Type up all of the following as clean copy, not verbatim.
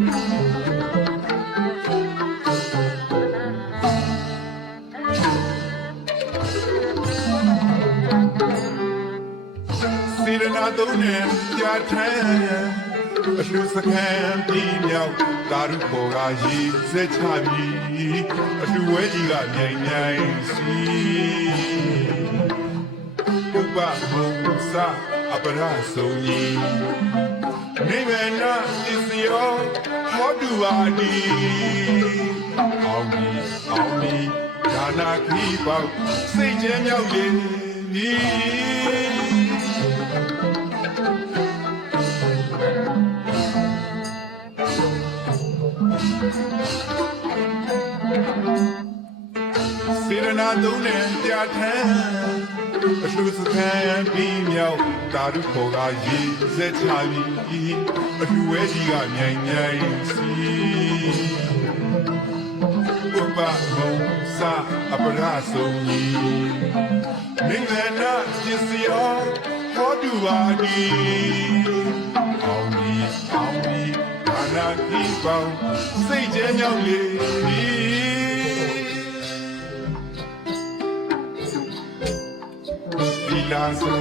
စေရနာသုံးနဲ့ကြာထမ်းအလှစခန်းပြီးမြောက်ကာရုပေါ်ကရေစက်ချပြီးအလှဝဲကြီးကမြိုင်မြိုင်စီပုပ္ပဘုံစာအပရဆုံးကြီးနေမနာဣစီယောဟောတူပါဒီအောင်ဒီဒါနာခီပေါစိတ်ချမ်းမြောက်လေနီစေရနာသုံးနဲ့ကြာထမ်းအလှစခန်းပြီးမြောက်ကာရုခေါ်ကရေစက်ချပြီးအလှဝဲကြီးကမြိုင်မြိုင်စီပုပ္ပဘုံစာအပရဆုံးကြီးနေမနာပစ္စယောဟောတူပါဒီအောင်ဒီဒါနာဒီပေါင်းစိတ်ချမ်းမြောက်လေလာစံ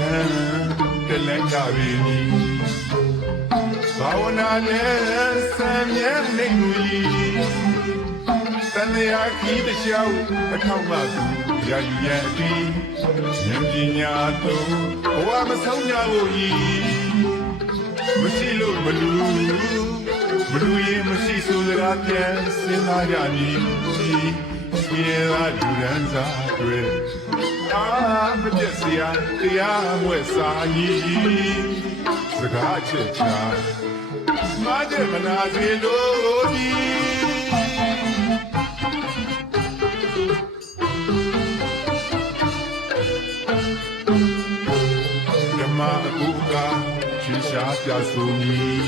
တလဲကြပြီဘာဝနာနဲ့ဆံမြဲနေလူတန်လျာခီးတချောင်းအထောက်မှသူရယူရန်အတီးဉာဏ်ပညာသုံးဘဝမဆုံးကြဖို့ဤမရှိလို့မလူရင်မရှိဆိုစကားပြန်စဉ်းစားကြမည်ဒီရာလူရန်စားတွေမပြည့်စရာတရားမွဲ့စာကြီးစကားချက်ချမကြမနာစေလို့ဒီဓမ္မအကူကချင်းရှားပြဆိုမည်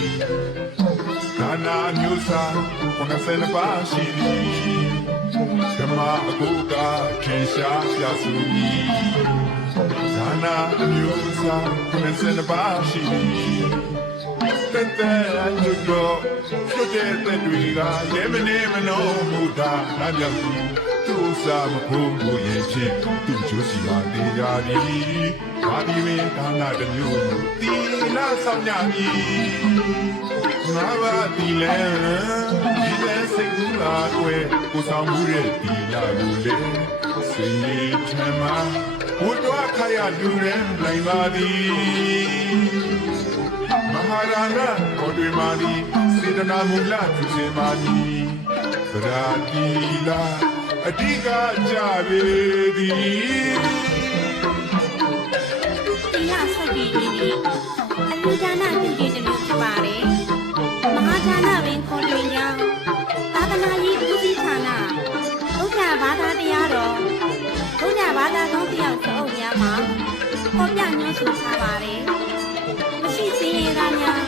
ဒါနာမျိုးစား90ပါးရှိသည်ဓမ္မအကူကခင်ရှားပြစုမည်ဒါနာအမျိုးအစား90ပါးရှိသည်တဲ့တို့ဖြစ်တဲ့တွေကလည်းမနေမနှောမူတာလာပြောက်သူသူစားမဖို့ကိုရဲ့ချင်းသူကျိုးစီပါတေးကြသည်ဘာဒီမင်းဒါနာတစ်မျိုးတီလာဆောင်ကြမည်ငါဘာဒီလဲဒီလဲစိတ်ကူးလာွယ်ကိုဆောင်မှုရဲ့ဒီလာကိုလေစိတ်ကြီးချမ်းသာဘုရားခရလူရဲနိုင်ပါသည်မဟာရဏဘောတွေမာသည်စေတနာမူလသူစေမာသည်ဗရာတိလာအဓိကကြပေသည်ဒီလဆုတ်ပြီးဒီအလူဒါနပြုခြင်းတလူဖြစ်ပါတယ်မဟာဒါနပင်ခေါ်တွင်ကြောင်းသာသနာရေးဦးစီးဌာနဘုရားဘာသာတရားတော်ဘုရားဘာသာကောင်းတရားစအုပ်များမှာပေါ်ပြညွှန်းဆိုထားပါတယ်မရှိသေးရတာများ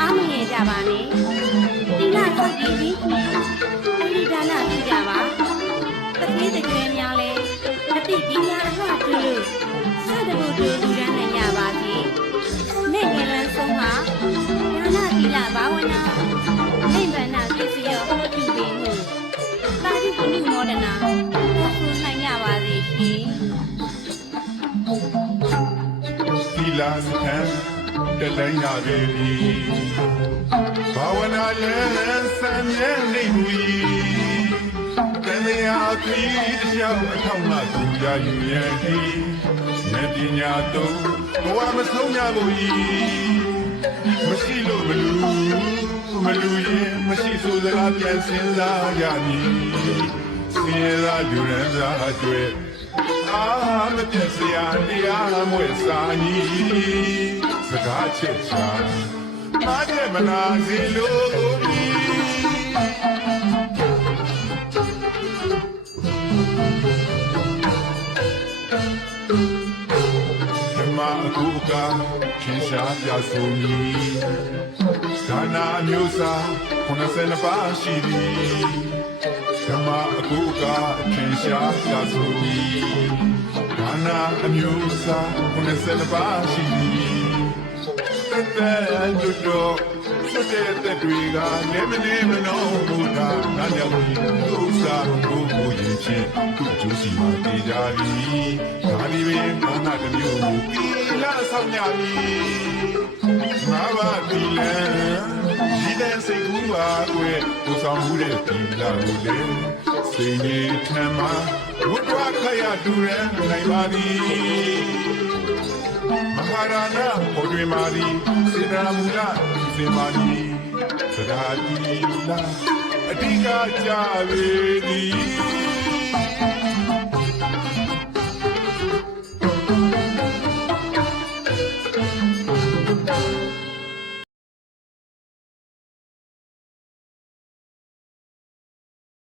အားမငယ်ကြပါနဲ့ဒီလဆုတ်ပြီးဒီအလူဒါနပြုကြပါတတိတကြွယ်များလဲအတိပညာအလှပြုလို့စတဲ့ဘုဒ္ဓလူရန်နိုင်ကြပါစေနေ့ငယ်လန်းဆုံးမှာဒါနသီလဘာဝနာနိဗ္ဗာန်ပစ္စယောဟောပြုပင်မှုသာဓုကုဏမောဒနာပို့ဆိုနိုင်ကြပါစေရှင်သီလစခန်းတတိုင်းရပေသည်ဘာဝနာလည်းဆံမြဲနေမှုတန်လျာခီးတရားအထောက်မှသူရယူရန်ဒီဉာဏ်ပညာသုံးဘဝမဆုံးကြဘူးမရှိလို့မလူရင်မရှိဆိုစကားပြန်စဉ်းစားရမည်စင်ရာလူရန်စားကျွဲမပြည့်စရာတရားမွဲ့စာကြီးစကားချက်ချမကြမနာစီလို့ဓမ္မအကူကခင်ရှားပြဆိုမည်ဒါနာမျိုးစား90ပါးရှိသည်ဓမ္မအကူကခင်ရှားပြဆိုမည်ဒါနာအမျိုးအစား90ပါးရှိသည်တဲ့တို့စိ ဆွတ်တဲ့သက်တွေကလည်းမနေမနှောမူတာငါရောက်ပြီးဥစ္စာကိုကိုရင်ချင်းသူ့ကျိုးစီမှာတည်ကြသည်ဒါဒီပင်ဘာနာတစ်မျိုးကိုတီလာဆောင်ညာမည်ငါဘာတီလန်ဒီတဲ့စိတ်ကူးပါကွယ်ကိုဆောင်မှုတဲ့တီလာကိုလေစိတ်ကြီးထမ်းမှာဝတ်တော်ခရတူရန်နိုင်ပါသည်မဟာရဏပေါ်တွင်မာသည်စေတနာမူလစေမာသည်သဒ္ဓါတိလာအဓိကကြပေသည်